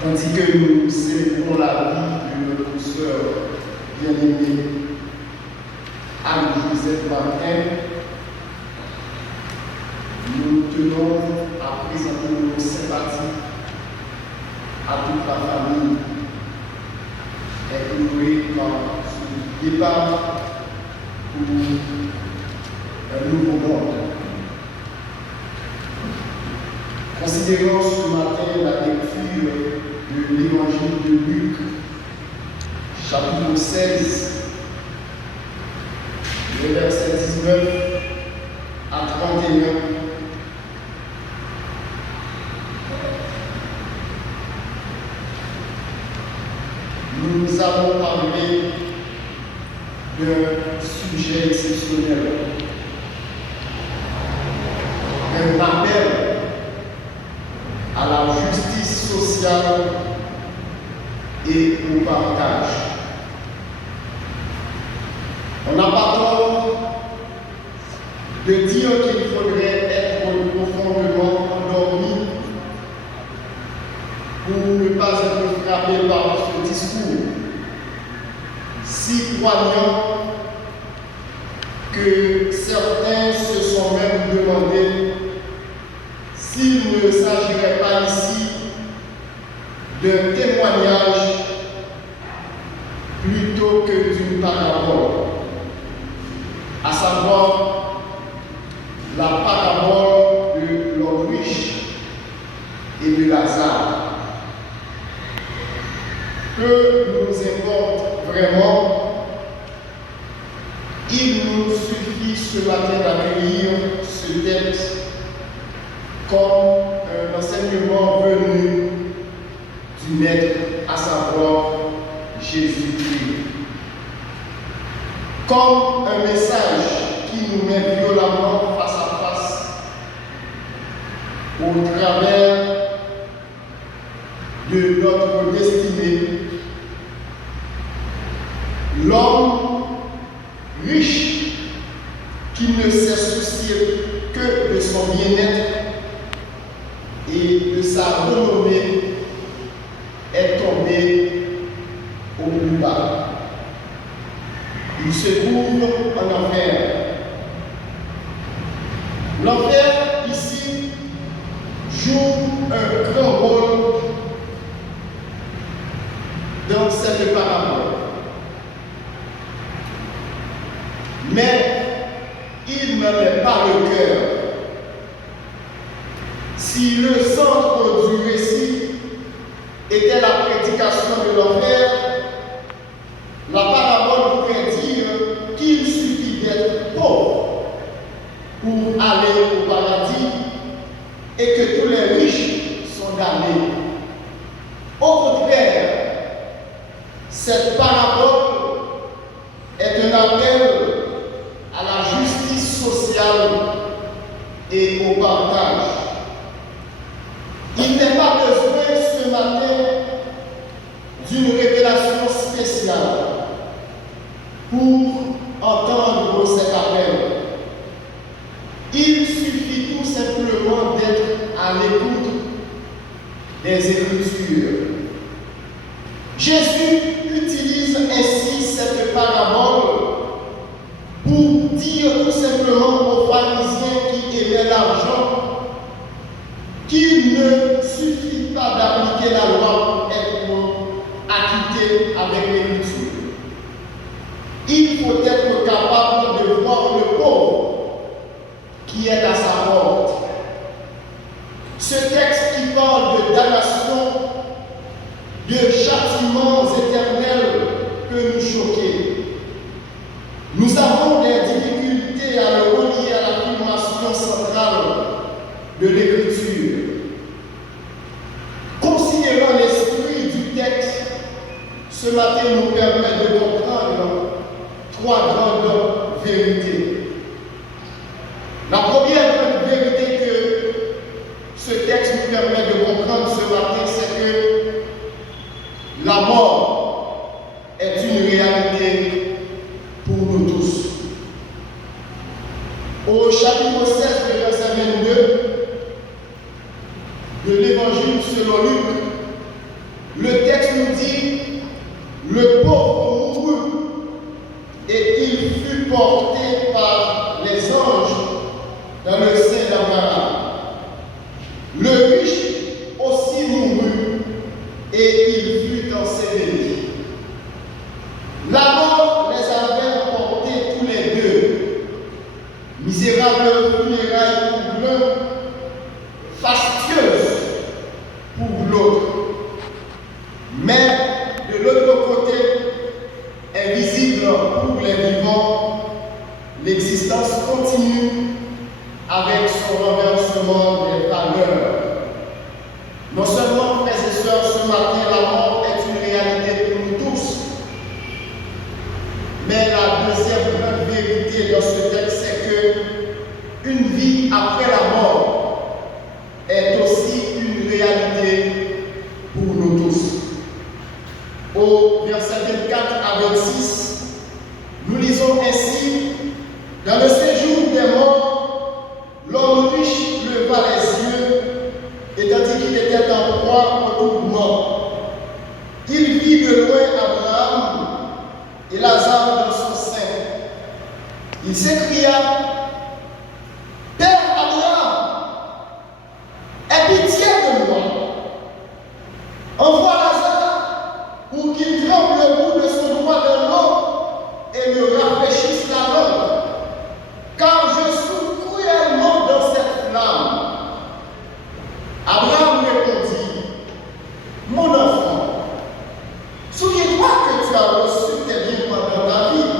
Tandis que nous célébrons la vie de notre sœur bien-aimée Anne-Joseph Martin, nous tenons à présenter nos sympathies à toute la famille éprouvée par ce départ pour un nouveau monde. Considérons ce matin la lecture de l'évangile de Luc, chapitre 16, les versets 19 à 31. Nous allons parler d'un sujet exceptionnel, un appel à la justice sociale et au partage. On n'a pas tort de dire qu'il faudrait être profondément endormi pour ne pas être frappé par ce discours si poignant que certains se sont même demandé s'il ne s'agirait pas ici d'un témoignage plutôt que d'une parabole, à savoir la parabole de l'homme riche et de Lazare. Peu nous importe vraiment, il nous suffit ce matin d'accueillir ce texte comme un enseignement venu du Maître, à savoir Jésus-Christ. Comme un message qui nous met violemment face à face au travers de notre destinée. L'homme riche qui ne s'est soucié que de son bien-être et de sa renommée est tombé au plus bas. Il se trouve en enfer. L'enfer, ici, joue un grand rôle dans cette parabole. Mais il n'en est pas le cœur. Si le centre du récit était la prédication de l'enfer, la parabole pourrait dire qu'il suffit d'être pauvre pour aller au paradis et que tous les riches sont damnés. Au contraire, cette parabole est un appel à la justice sociale et au partage. Il n'est pas besoin ce matin d'une révélation spéciale pour entendre cet appel. Il suffit tout simplement d'être à l'écoute des Écritures. Jésus utilise ainsi cette parabole pour dire tout simplement aux pharisiens qui aimaient l'argent qu'il ne suffit pas d'appliquer la loi pour être acquitté avec l'écriture. Il faut être capable de voir le pauvre qui est à sa porte. Ce texte qui parle de damnation, de châtiments éternels peut nous choquer. Nous avons des difficultés à le relier à l'affirmation centrale de l'écriture. Considérant l'esprit du texte, ce matin nous permet de comprendre trois grandes vérités. La première grande vérité que ce texte nous permet de comprendre ce matin, c'est que la mort est une réalité pour nous tous. Au chapitre 16, verset 22 de l'évangile selon Luc, des anges dans le sein d'Abraham. Le riche aussi mourut et il fut enseveli. La mort les avait portés tous les deux. Misérables funérailles pour l'un, fastueuses pour l'autre. Mais de l'autre côté, invisible pour les vivants, l'existence continue avec son renversement des valeurs. Non seulement, frères et sœurs, ce matin, la mort est une réalité pour nous tous, mais la deuxième grande vérité dans ce texte, c'est que une vie après la mort est aussi une réalité pour nous tous. Au verset 24 à 26, nous lisons ainsi: dans le séjour des morts, l'homme riche leva les yeux, et tandis qu'il était en proie au tourment, il vit de loin Abraham et Lazare dans son sein. Il s'écria: Père Abraham, aie pitié de moi. Envoie Lazare pour qu'il trempe le bout de son doigt dans l'eau et me rafraîchisse la langue, car je souffre cruellement dans cette flamme. Abraham répondit: Mon enfant, souviens-toi que tu as reçu tes biens pendant ta vie,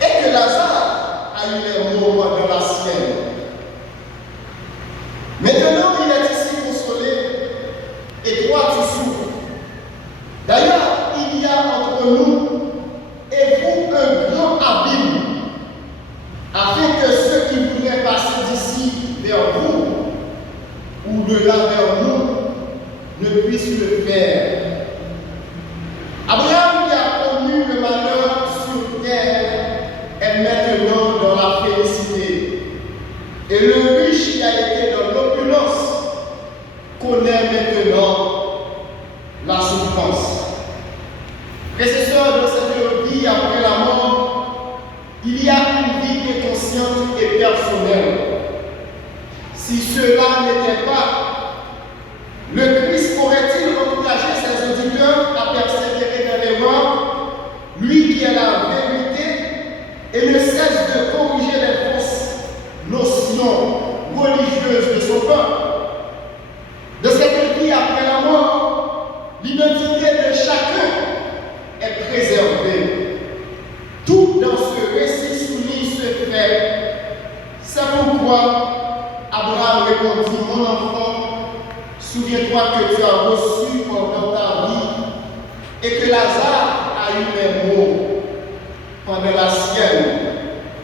et que Lazare a eu les maux pendant la sienne. Maintenant, il est ici consolé, et toi tu souffres. D'ailleurs, il y a entre nous et vous un grand abîme, afin que ceux qui voudraient passer d'ici vers vous, ou de là vers nous, ne puissent le faire. Abraham, qui a connu le malheur sur terre, est maintenant dans la félicité. Et le riche qui a été dans l'opulence connaît maintenant la souffrance. Frères et sœurs, dans cette vie après la mort, il y a une vie inconsciente et personnelle. Si cela n'était pas, le Christ aurait-il encouragé ses auditeurs à persévérer dans l'erreur, lui qui est la vérité, et ne cesse de corriger les fausses notions religieuses de son peuple? De cette vie après la mort, l'identité de chacun est préservée. Tout dans ce récit souligne ce fait. C'est pourquoi Abraham répondit: Mon enfant, souviens-toi que tu as reçu pendant ta vie et que Lazare a eu les maux pendant la sienne.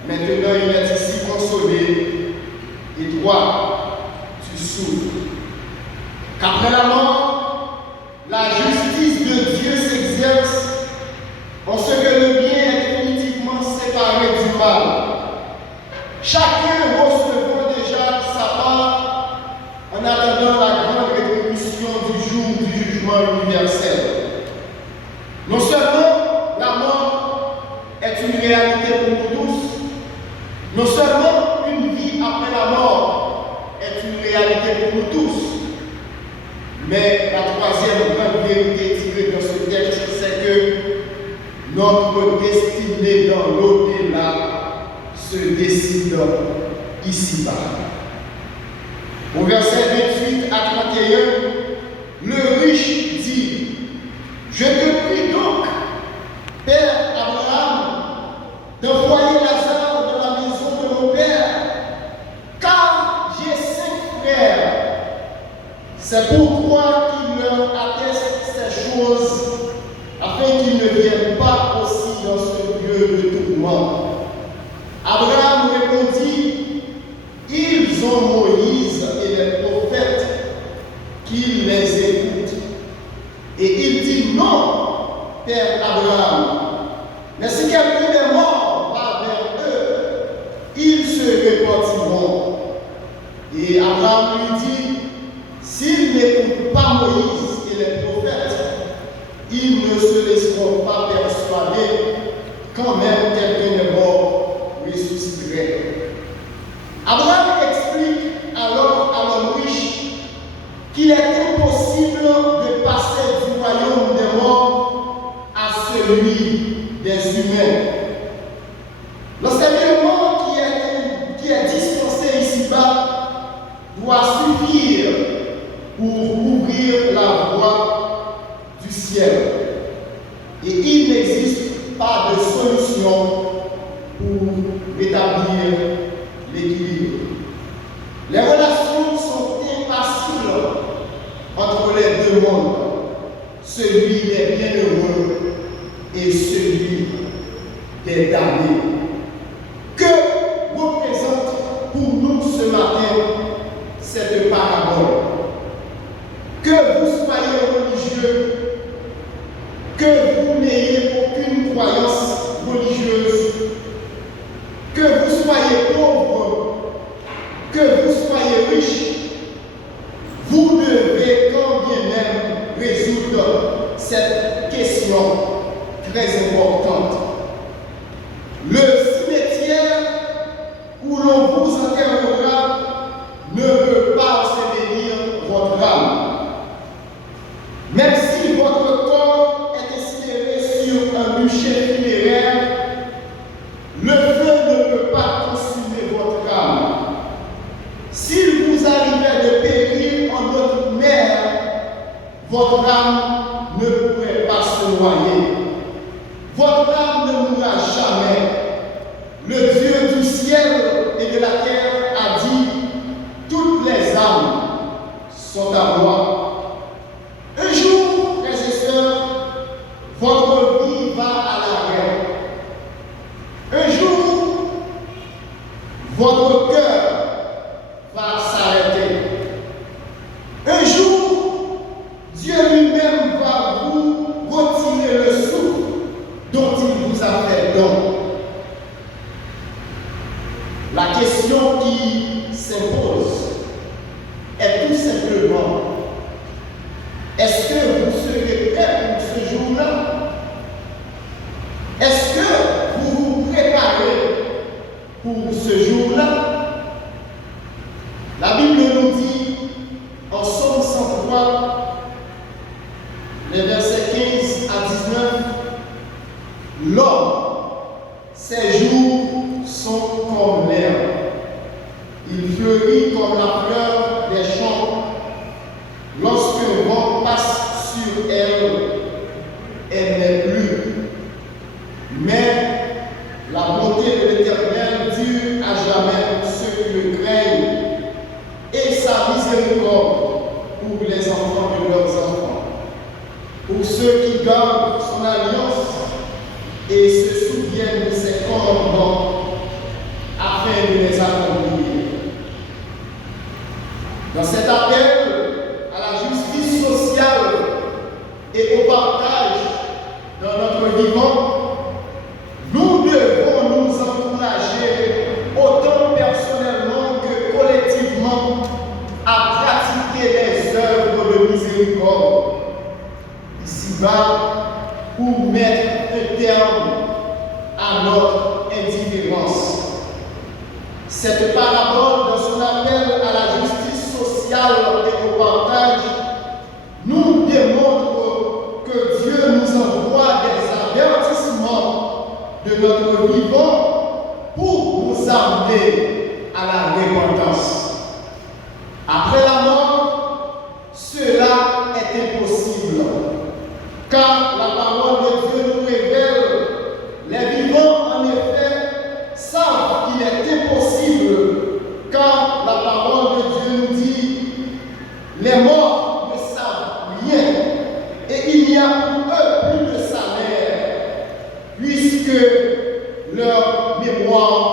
Maintenant, il est ici consolé et toi, tu souffres. Qu'après la mort, la justice de Dieu s'exerce en ce que le bien est définitivement séparé du mal. Chacun recevra déjà sa part en attendant la grande rétribution du jour du jugement universel. Non seulement la mort est une réalité pour nous tous, non seulement une vie après la mort est une réalité pour nous tous, mais la troisième grande vérité tirée dans ce texte, c'est que notre destinée dans l'au-delà se décide ici-bas. Au verset 28 à 31, le riche dit: Je te prie donc, Père Abraham, d'envoyer Lazare dans la maison de mon père, car j'ai 5 frères. C'est pourquoi qu'il leur atteste ces choses, afin qu'ils ne viennent pas aussi dans ce lieu de tourment. Abraham répondit: Ils ont Moïse et les prophètes, qu'ils les écoutent. Et il dit: Non, Père Abraham, mais si quelqu'un des morts va vers eux, ils se repentiront. Et Abraham lui dit: S'ils n'écoutent pas Moïse et les prophètes, ils ne se laisseront pas persuader quand même quelqu'un est mort ressuscité. distrait. Abraham explique alors à l'homme riche qu'il est impossible de passer du royaume des morts à celui des humains. L'enseignement qui est dispensé ici-bas doit suffire pour ouvrir la voie du ciel. Et il n'existe pas de solution pour rétablir l'équilibre. Les relations sont impassibles entre les deux mondes, celui des bienheureux et celui des damnés. Que représente pour nous ce matin cette parabole? Que vous soyez religieux, que vous n'ayez aucune croyance religieuse, que vous soyez pauvre, que vous soyez riche, vous devez quand bien même résoudre cette question très importante. Le cimetière où l'on vous enterrera ne peut pas ensevêtir votre âme. Même si votre corps est incinéré sur un bûcher funéraire, le feu ne peut pas consumer votre âme. S'il vous arrivait de périr en haute mer, votre âme ne pourrait pas se noyer. Votre âme ne mourra jamais. Le Dieu du ciel et de la terre a dit: toutes les âmes sont à moi. Un jour, frères et sœurs, votre vie va à l'arrêt. Un jour, votre cœur va s'arrêter. Un jour, Dieu lui-même va vous retirer le souffle dont il vous a fait don. La question qui s'impose est tout simplement: est-ce que vous serez prêts pour ce jour-là? Est-ce que vous vous préparez pour ce jour-là? La Bible nous dit en Psaume 103, les versets 15 à 19, l'homme, ses jours sont comme l'herbe. Il fleurit comme la fleur des champs. Lorsque le vent passe sur elle, elle n'est plus. Mais la bonté de l'Éternel dure à jamais pour ceux qui le craignent, et sa miséricorde pour les enfants de leurs enfants, pour ceux qui gardent son alliance et se souviennent de ses commandements afin de les accomplir. Dans cet appel à la justice sociale et au partage dans notre vivant, nous devons nous encourager autant personnellement que collectivement à pratiquer les œuvres de miséricorde ici-bas pour mettre un terme à notre indifférence. Cette parabole, dans son appel à la justice sociale et au partage, nous démontre que Dieu nous envoie des avertissements de notre vivant pour nous amener à la repentance. Après la mort, cela est impossible, car la parole de Dieu nous révèle: les vivants en effet savent qu'il est impossible, car la parole de Dieu nous dit: les morts ne savent rien, et il n'y a pour eux plus de salaire, puisque leur mémoire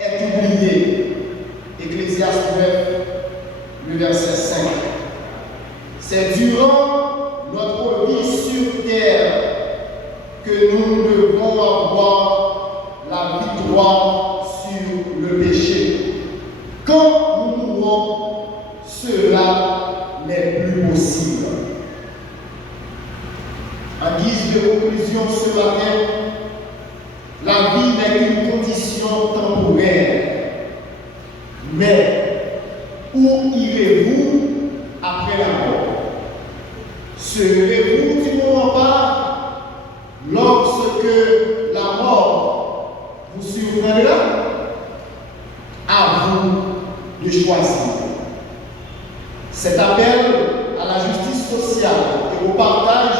est oubliée. Ecclésiaste 9, le verset 5. C'est durant notre vie sur terre que nous devons avoir la victoire sur le péché. Quand nous mourrons, cela n'est plus possible. En guise de conclusion ce matin, la vie n'est qu'une condition temporaire. temporaire. Mais où irez-vous après la mort? Serez-vous du moment pas lorsque la mort vous surprendra? À vous de choisir. Cet appel à la justice sociale et au partage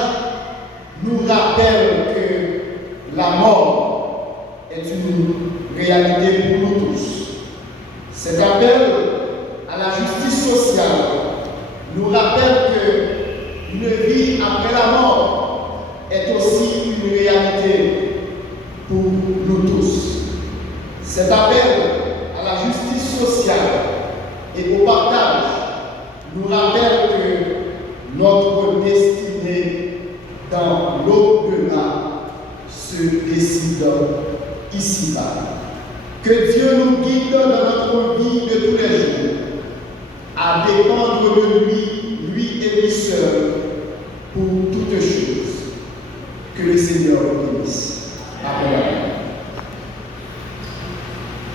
nous rappelle que la mort est une réalité pour nous tous. Cet appel à la justice sociale nous rappelle qu'une vie après la mort est aussi une réalité pour nous tous. Cet appel à la justice sociale et au partage nous rappelle que notre destinée dans l'au-delà se décide ici-bas. Que Dieu nous guide dans notre vie de tous les jours, à dépendre de lui et lui seul, pour toutes choses. Que le Seigneur